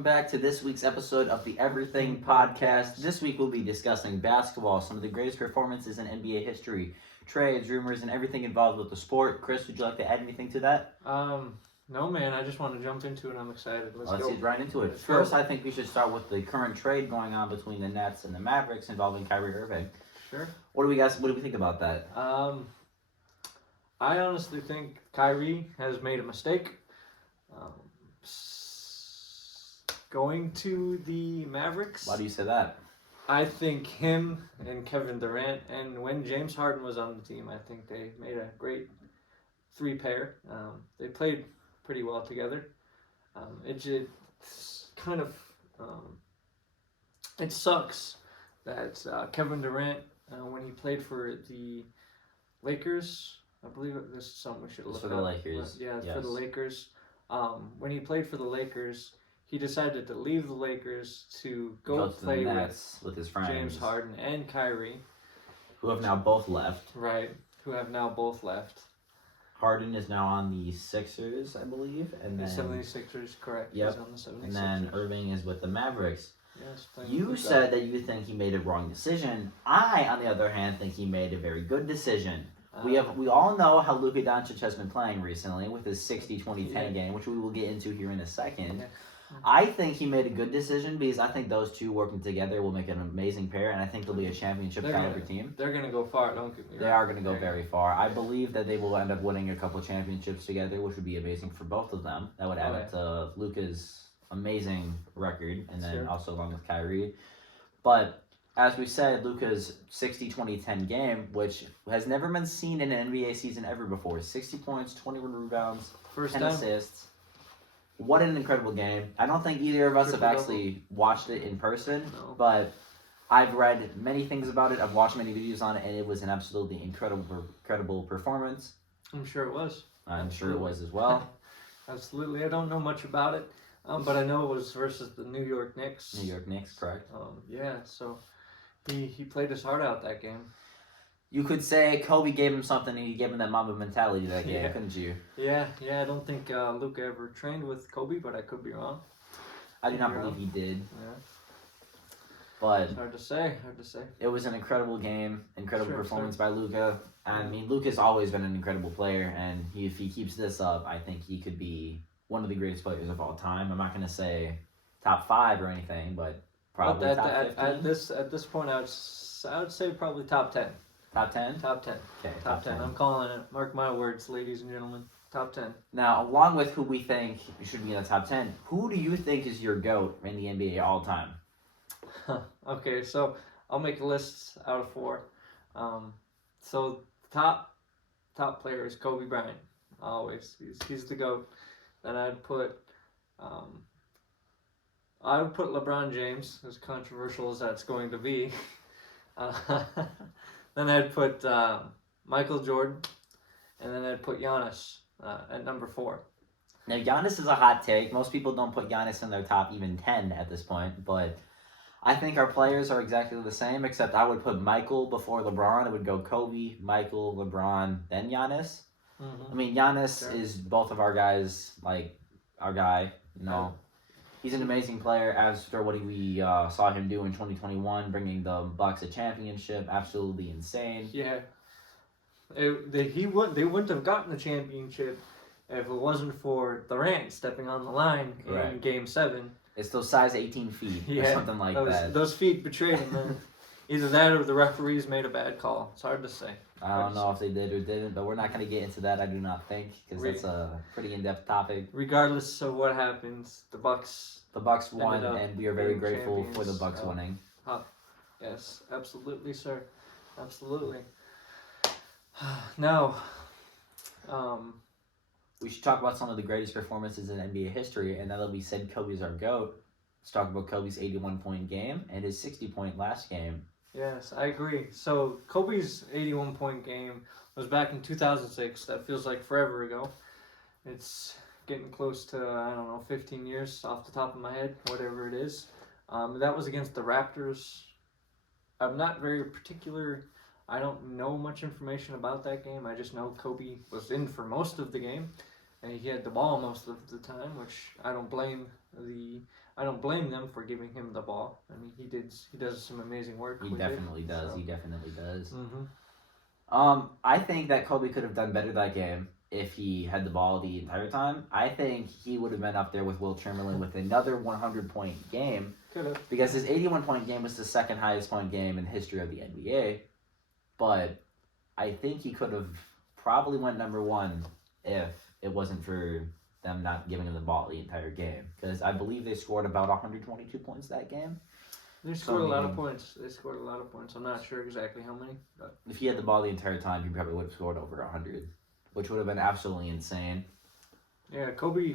welcome back to this week's episode of the Everything Podcast. This week we'll be discussing basketball, some of the greatest performances in NBA history, trades, rumors, and everything involved with the sport. Chris, would you like to add anything to that? No, man. I just want to jump into it. I'm excited. Let's get right into it. First, I think we should start with the current trade going on between the Nets and the Mavericks involving Kyrie Irving. Sure. What do we think about that? I honestly think Kyrie has made a mistake. Going to the Mavericks. Why do you say that? I think him and Kevin Durant, and when James Harden was on the team, I think they made a great three-pair. They played pretty well together. It sucks that Kevin Durant, when he played for the Lakers, I believe this is something we should look for the Lakers. Yeah, yes. For the Lakers. When he played for the Lakers, he decided to leave the Lakers to go play with his friends, James Harden and Kyrie, who have now both left. Right, who have now both left. Harden is now on the Sixers, I believe, and the then 76ers, correct? Yep. He's on the 76ers. And then Irving is with the Mavericks. Yes, you said that you think he made a wrong decision. I, on the other hand, think he made a very good decision. We all know how Luka Doncic has been playing recently with his 60-20-10 game, which we will get into here in a second. Yeah. I think he made a good decision because I think those two working together will make an amazing pair, and I think they'll be a championship caliber team. They're going to go far, don't get me wrong. They are going to go very far. I believe that they will end up winning a couple championships together, which would be amazing for both of them. That would add up to Luka's amazing record, and then also along with Kyrie. But as we said, Luka's 60-20-10 game, which has never been seen in an NBA season ever before. 60 points, 21 rebounds, 10 assists. What an incredible game. I don't think either of us have actually watched it in person, but I've read many things about it. I've watched many videos on it, and it was an absolutely incredible performance. I'm sure it was. I'm sure it was as well. Absolutely. I don't know much about it, but I know it was versus the New York Knicks. New York Knicks, correct. So he played his heart out that game. You could say Kobe gave him something and he gave him that Mamba mentality that game, couldn't you? Yeah, I don't think Luka ever trained with Kobe, but I could be wrong. I do not believe he did. Yeah. But it's hard to say. It was an incredible game, incredible performance by Luka. I mean, Luka's always been an incredible player, and if he keeps this up, I think he could be one of the greatest players of all time. I'm not going to say top 5 or anything, but probably top 15. At this point, I would say probably top 10. Top 10? Top 10. Okay, top 10. I'm calling it. Mark my words, ladies and gentlemen. Top 10. Now, along with who we think should be in the top 10, who do you think is your GOAT in the NBA all time? Okay, so I'll make a list out of 4. So top player is Kobe Bryant. Always. He's the GOAT. Then I'd put LeBron James, as controversial as that's going to be. Then I'd put Michael Jordan, and then I'd put Giannis at number 4. Now, Giannis is a hot take. Most people don't put Giannis in their top even 10 at this point, but I think our players are exactly the same, except I would put Michael before LeBron. It would go Kobe, Michael, LeBron, then Giannis. Mm-hmm. I mean, Giannis is both of our guys, like our guy, you know. He's an amazing player after what we saw him do in 2021, bringing the Bucks a championship. Absolutely insane. Yeah. They wouldn't have gotten the championship if it wasn't for Durant stepping on the line in Game 7. It's those size 18 feet or something like that. Those feet betrayed him, man. Either that or the referees made a bad call. It's hard to say. I don't know if they did or didn't, but we're not going to get into that, I do not think, because that's a pretty in-depth topic. Regardless of what happens, the Bucks won, and we are very grateful for the Bucks winning. Yes, absolutely, sir. Absolutely. Now, we should talk about some of the greatest performances in NBA history, and now that we said Kobe's our GOAT, let's talk about Kobe's 81-point game and his 60-point last game. Yes, I agree. So Kobe's 81-point game was back in 2006. That feels like forever ago. It's getting close to, 15 years off the top of my head, whatever it is. That was against the Raptors. I'm not very particular. I don't know much information about that game. I just know Kobe was in for most of the game. and he had the ball most of the time, which I don't blame them for giving him the ball. I mean, he does some amazing work. He definitely does. So. He definitely does. Mm-hmm. I think that Kobe could have done better that game if he had the ball the entire time. I think he would have been up there with Will Chamberlain with another 100-point game. Could have. Because his 81-point game was the second highest point game in the history of the NBA. But I think he could have probably went number one if it wasn't for them not giving him the ball the entire game. Because I believe they scored about 122 points that game. They scored a lot of points. I'm not sure exactly how many. But if he had the ball the entire time, he probably would have scored over 100, which would have been absolutely insane. Yeah, Kobe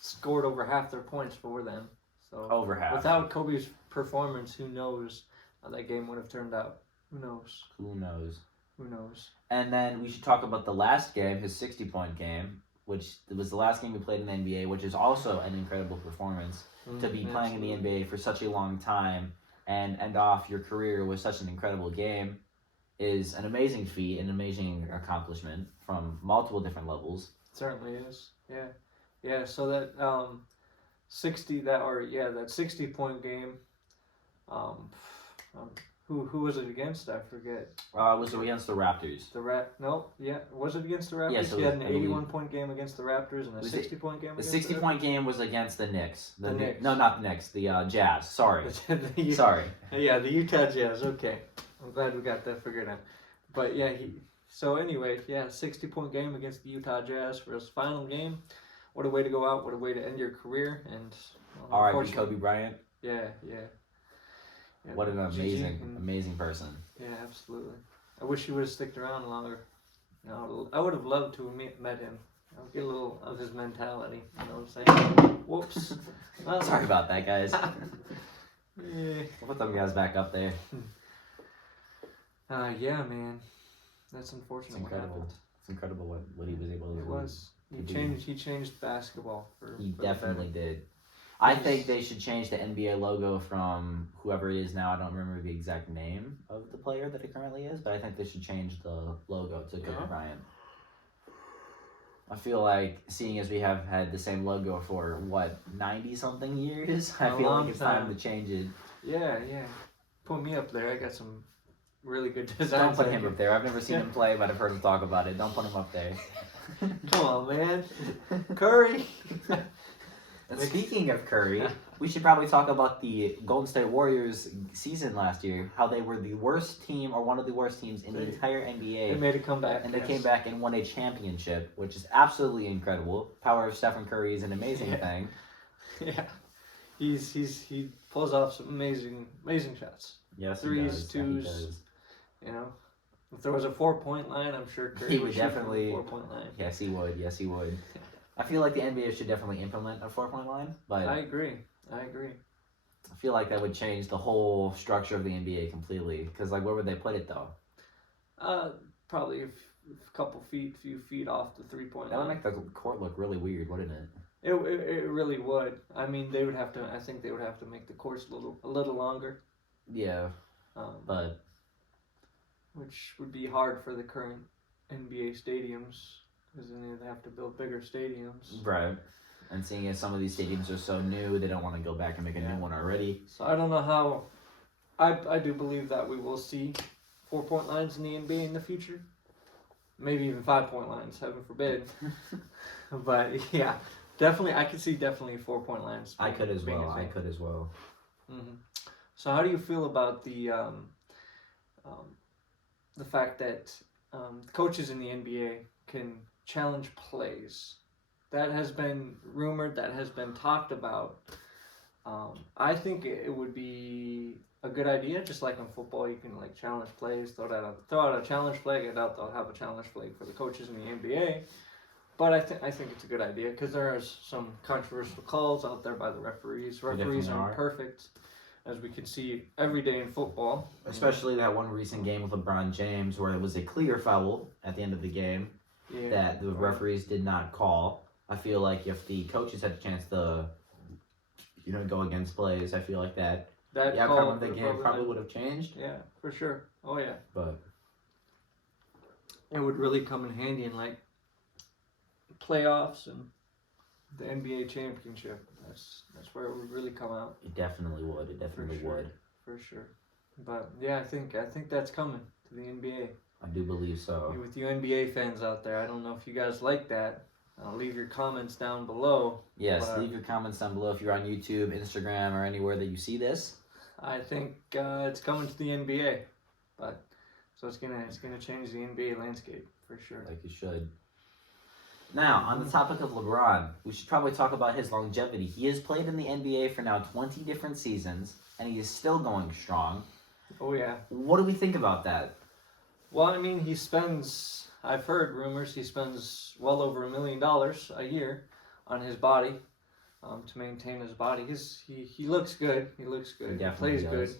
scored over half their points for them. So over half. Without Kobe's performance, who knows how that game would have turned out? Who knows? And then we should talk about the last game, his 60-point game, which was the last game he played in the NBA, which is also an incredible performance. To be playing in the NBA for such a long time and end off your career with such an incredible game is an amazing feat, an amazing accomplishment from multiple different levels. It certainly is. Yeah. So that 60-point game. Who was it against? I forget. Was it against the Raptors? Was it against the Raptors? Yes, he had an 81-point game against the Raptors and a 60-point game against the 60-point game was against the Knicks. The Knicks. No, not the Knicks. The Jazz. Sorry. Sorry. Yeah, the Utah Jazz. Okay. I'm glad we got that figured out. But yeah, 60-point game against the Utah Jazz for his final game. What a way to go out. What a way to end your career. And R.I.P. Kobe Bryant. Yeah. What an amazing person. Yeah, absolutely. I wish he would have sticked around longer. I would have loved to have met him. I'll get a little of his mentality. You know what I'm saying? Whoops. Well, sorry about that, guys. Yeah. We'll put them guys back up there. Yeah, man. That's unfortunate. It's incredible. It's incredible what he was able to do. It was. He changed basketball. He definitely did. I think they should change the NBA logo from whoever it is now. I don't remember the exact name of the player that it currently is, but I think they should change the logo to Kobe Bryant. I feel like, seeing as we have had the same logo for, 90-something years, I feel like it's time to change it. Yeah. Put me up there. I got some really good designs. Don't put him up there. I've never seen him play, but I've heard him talk about it. Don't put him up there. Come on, man. Curry. And speaking of Curry, we should probably talk about the Golden State Warriors season last year. How they were the worst team, or one of the worst teams in the entire NBA. They made a comeback. And they came back and won a championship, which is absolutely incredible. Power of Stephen Curry is an amazing thing. Yeah. He pulls off some amazing shots. Yes, threes, twos. You know, if there was a 4-point line, I'm sure Curry would definitely 4-point line. Yes, he would. I feel like the NBA should definitely implement a 4-point line, but I agree. I feel like that would change the whole structure of the NBA completely. Because, where would they put it though? Probably a few feet off the 3-point line. That would make the court look really weird, wouldn't it? It really would. I mean, they would have to. I think they would have to make the courts a little longer. Yeah, but which would be hard for the current NBA stadiums. Because then they'd have to build bigger stadiums. Right. And seeing as some of these stadiums are so new, they don't want to go back and make a new one already. So I don't know how... I do believe that we will see 4-point lines in the NBA in the future. Maybe even 5-point lines, heaven forbid. But yeah, definitely, I could see definitely 4-point lines. I could as well. Mm-hmm. So how do you feel about the fact that coaches in the NBA can challenge plays? That has been rumored, that has been talked about. I think it would be a good idea, just like in football, you can challenge plays, throw out a challenge flag. I doubt they'll have a challenge flag for the coaches in the NBA, but I think it's a good idea because there are some controversial calls out there by the referees. Referees aren't perfect, as we can see every day in football. Especially that one recent game with LeBron James where it was a clear foul at the end of the game that the referees did not call. I feel like if the coaches had a chance to, go against plays, I feel like the outcome of the game probably would have changed. Yeah, for sure. Oh, yeah. But it would really come in handy in, playoffs and the NBA championship. That's where it would really come out. It definitely would. It definitely would. For sure. But yeah, I think that's coming to the NBA. I do believe so. With you NBA fans out there, I don't know if you guys like that. Leave your comments down below. Yes, leave your comments down below if you're on YouTube, Instagram, or anywhere that you see this. I think it's coming to the NBA, but so it's gonna change the NBA landscape for sure. Like it should. Now, on the topic of LeBron, we should probably talk about his longevity. He has played in the NBA for now 20 different seasons, and he is still going strong. Oh yeah. What do we think about that? Well, I mean, I've heard rumors he spends well over $1 million a year on his body, to maintain his body. He looks good. He looks good. He plays good.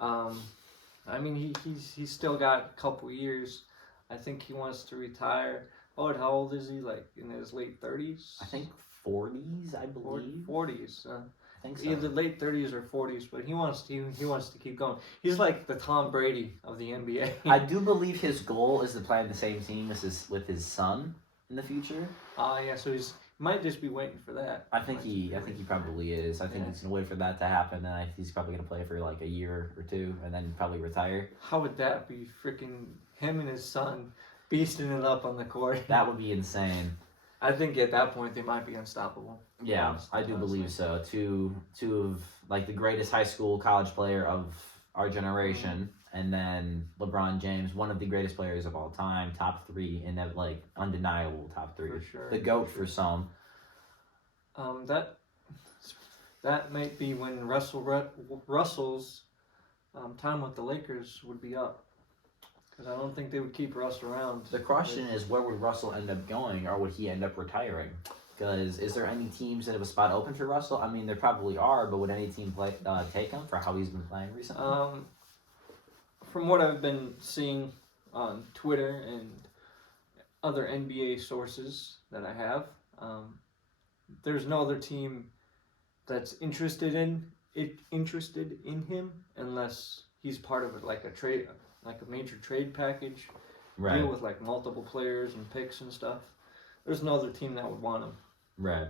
I mean, he's still got a couple years. I think he wants to retire. Oh, how old is he? Like in his late 30s? I think 40s, I believe. 40s. I think so. Either late 30s or 40s, but he wants to keep going. He's like the Tom Brady of the NBA. I do believe his goal is to play on the same team with his son in the future. Yeah, so he might just be waiting for that. I think he probably is. I think he's gonna wait for that to happen, and he's probably gonna play for like a year or two, and then probably retire. How would that be? Freaking him and his son beasting it up on the court. That would be insane. I think at that point they might be unstoppable. Yeah, I do believe so. Two of like the greatest high school, college player of our generation, and then LeBron James, one of the greatest players of all time, top 3 in that like undeniable top 3. For sure. The GOAT for some. That might be when Russell's time with the Lakers would be up. Because I don't think they would keep Russ around. The question is, where would Russell end up going, or would he end up retiring? Because is there any teams that have a spot open for Russell? I mean, there probably are, but would any team take him for how he's been playing recently? From what I've been seeing on Twitter and other NBA sources that I have, there's no other team that's interested in him unless he's part of it, like a major trade package, right? Deal with like multiple players and picks and stuff. There's no other team that would want him. Right.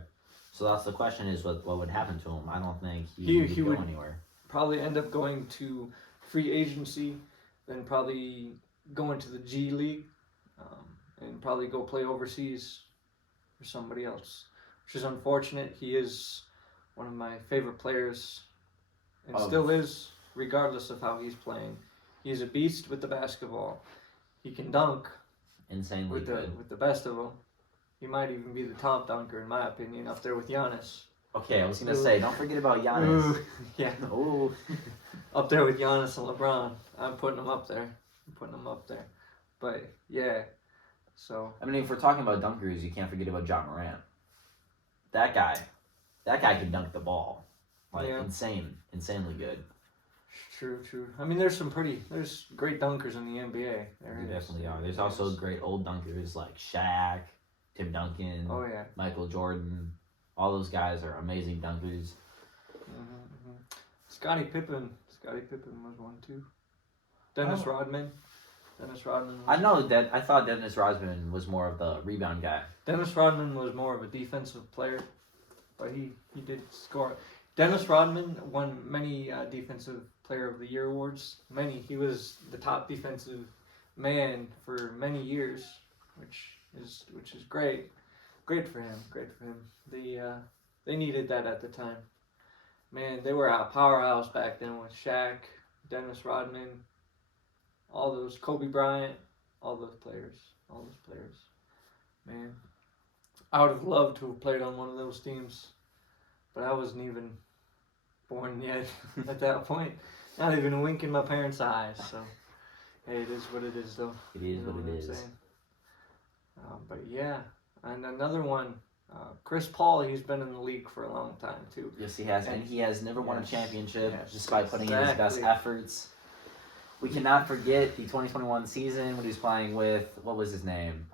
So that's the question: is what would happen to him? I don't think he would go anywhere. Probably end up going to free agency, then probably go into the G League, and probably go play overseas for somebody else, which is unfortunate. He is one of my favorite players, and still is, regardless of how he's playing. He's a beast with the basketball. He can dunk. Insanely good. With the best of them. He might even be the top dunker, in my opinion, up there with Giannis. Okay, I was going to say, don't forget about Giannis. Ooh, yeah. Ooh. Up there with Giannis and LeBron. I'm putting them up there. But, yeah. So. I mean, if we're talking about dunkers, you can't forget about John Morant. That guy can dunk the ball. Like, insanely good. True. I mean, there's great dunkers in the NBA. There definitely are. There's also great old dunkers like Shaq, Tim Duncan, Michael Jordan. All those guys are amazing dunkers. Mm-hmm. Scottie Pippen was one too. Dennis Rodman. I know that. I thought Dennis Rodman was more of the rebound guy. Dennis Rodman was more of a defensive player, but he did score. Dennis Rodman won many defensive player of the year awards. He was the top defensive man for many years, which is great for him. They needed that at the time. Man, they were a powerhouse back then with Shaq, Dennis Rodman, all those, Kobe Bryant, all those players. Man, I would have loved to have played on one of those teams, but I wasn't even born yet at that point. Not even a wink in my parents' eyes. So, hey, it is what it is, though. It is what it is. But yeah, and another one, Chris Paul. He's been in the league for a long time too. Yes, he has, and he has never won a championship despite putting in his best efforts. We cannot forget the 2021 season when he was playing with, what was his name?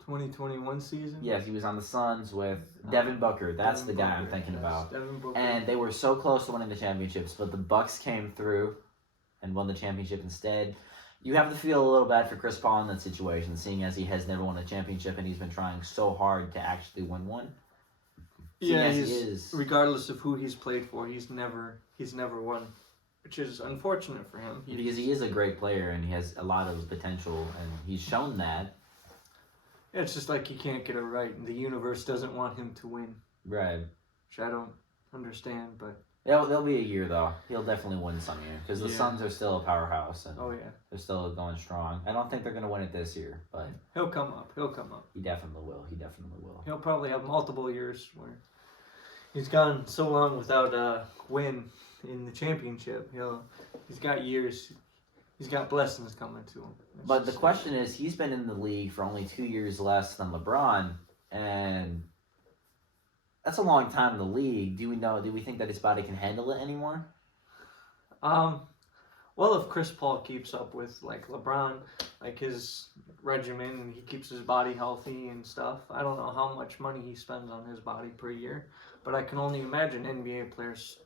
2021 season? Yes, he was on the Suns with Devin Booker. That's the guy I'm thinking about. Devin Booker. And they were so close to winning the championships, but the Bucks came through and won the championship instead. You have to feel a little bad for Chris Paul in that situation, seeing as he has never won a championship and he's been trying so hard to actually win one. Regardless of who he's played for, he's never won, which is unfortunate for him. Because he is a great player and he has a lot of potential, and he's shown that. Yeah, it's just like he can't get it right, and the universe doesn't want him to win. Right. Which I don't understand, but... There'll be a year, though. He'll definitely win some year. Because the Suns are still a powerhouse. And they're still going strong. I don't think they're going to win it this year, but... He'll come up. He definitely will. He'll probably have multiple years where he's gone so long without a win in the championship. He's got years. He's got blessings coming to him. But the question is, he's been in the league for only 2 years less than LeBron, and... That's a long time in the league. Do we think that his body can handle it anymore? Well, if Chris Paul keeps up with like LeBron, like his regimen, and he keeps his body healthy and stuff, I don't know how much money he spends on his body per year, but I can only imagine NBA players,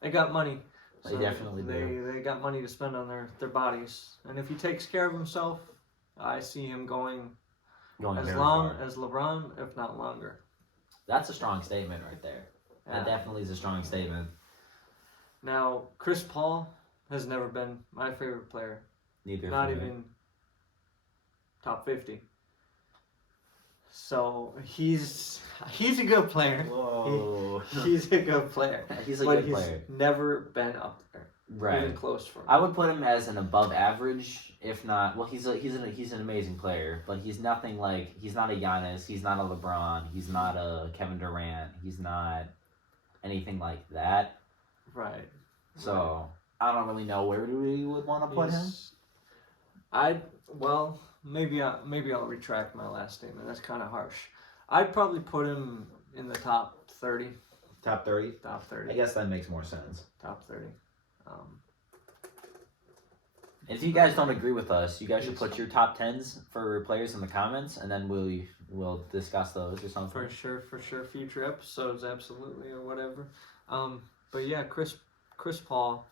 they got money. So they definitely do. They got money to spend on their bodies, and if he takes care of himself, I see him going as long as LeBron, if not longer. That's a strong statement right there. Yeah. That definitely is a strong statement. Now, Chris Paul has never been my favorite player. Neither. Not even top 50. So he's a good player. Whoa. He's a good player. He's a good player. He's never been up there. Right. Even close for him. I would put him as an above average, if not. Well, he's an amazing player, but he's nothing like. He's not a Giannis. He's not a LeBron. He's not a Kevin Durant. He's not anything like that. Right. So I don't really know where we would want to put him. Maybe I'll retract my last statement. That's kind of harsh. I'd probably put him in the top 30. Top 30. Top 30. I guess that makes more sense. Top 30. If you guys don't agree with us, you guys should put your top 10s for players in the comments, and then we'll discuss those or something. For sure. Future episodes, absolutely, or whatever. But yeah, Chris Paul,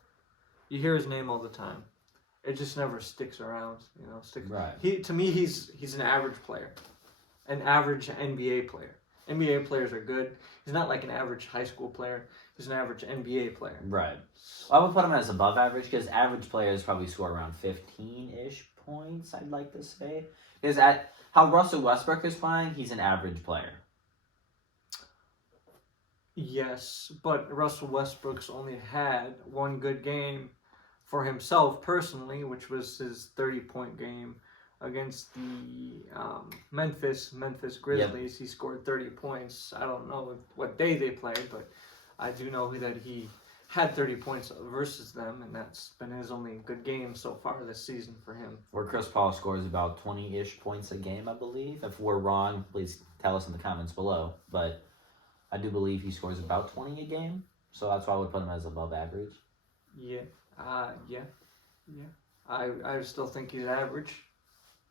you hear his name all the time. It just never sticks around, Right. To me, he's an average player, an average NBA player. NBA players are good. He's not like an average high school player. He's an average NBA player. Right. I would put him as above average because average players probably score around 15-ish points, I'd like to say. Because at how Russell Westbrook is playing, he's an average player. Yes, but Russell Westbrook's only had one good game for himself personally, which was his 30-point game against the Memphis Grizzlies. Yep. He scored 30 points. I don't know what day they played, but I do know that he had 30 points versus them, and that's been his only good game so far this season for him. Where Chris Paul scores about 20-ish points a game, I believe. If we're wrong, please tell us in the comments below. But I do believe he scores about 20 a game, so that's why I would put him as above average. Yeah. I still think he's average.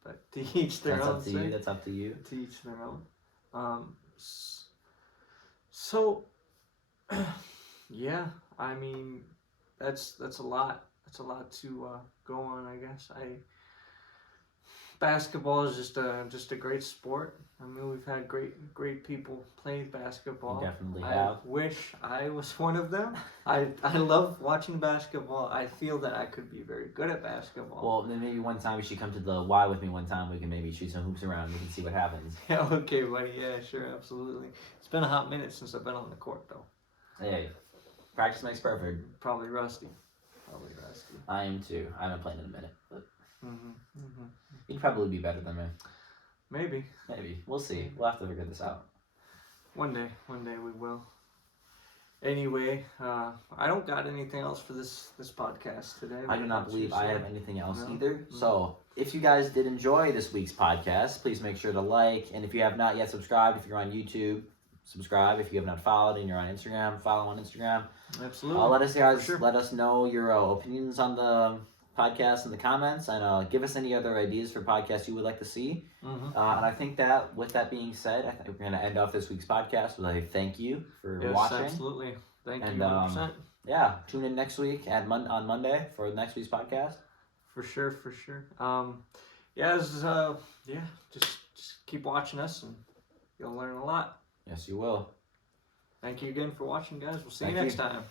But to each their own. That's up to you. To each their own. So, yeah, I mean, that's a lot. That's a lot to go on, I guess. Basketball is just a great sport. I mean, we've had great people play basketball. You definitely have. I wish I was one of them. I love watching basketball. I feel that I could be very good at basketball. Well, then maybe one time you should come to the Y with me one time. We can maybe shoot some hoops around. We can see what happens. Yeah, okay, buddy. Yeah, sure, absolutely. It's been a hot minute since I've been on the court, though. Hey, practice makes perfect. Probably rusty. I am too. I haven't played in a minute, but you'd probably be better than me. Maybe. We'll see. We'll have to figure this out. One day we will. Anyway, I don't got anything else for this podcast today. I do not believe I have anything else either. Mm-hmm. So, if you guys did enjoy this week's podcast, please make sure to like. And if you have not yet subscribed, if you're on YouTube, subscribe. If you have not followed and you're on Instagram, follow on Instagram. Absolutely. Let us know your opinions on the podcast in the comments, and give us any other ideas for podcasts you would like to see. Mm-hmm. And I think that with that being said, I think we're going to end off this week's podcast with a thank you for watching. Absolutely. Thank you 100%. Yeah, tune in next week on Monday for next week's podcast. For sure. Just keep watching us and you'll learn a lot. Yes, you will. Thank you again for watching, guys. We'll see you next time.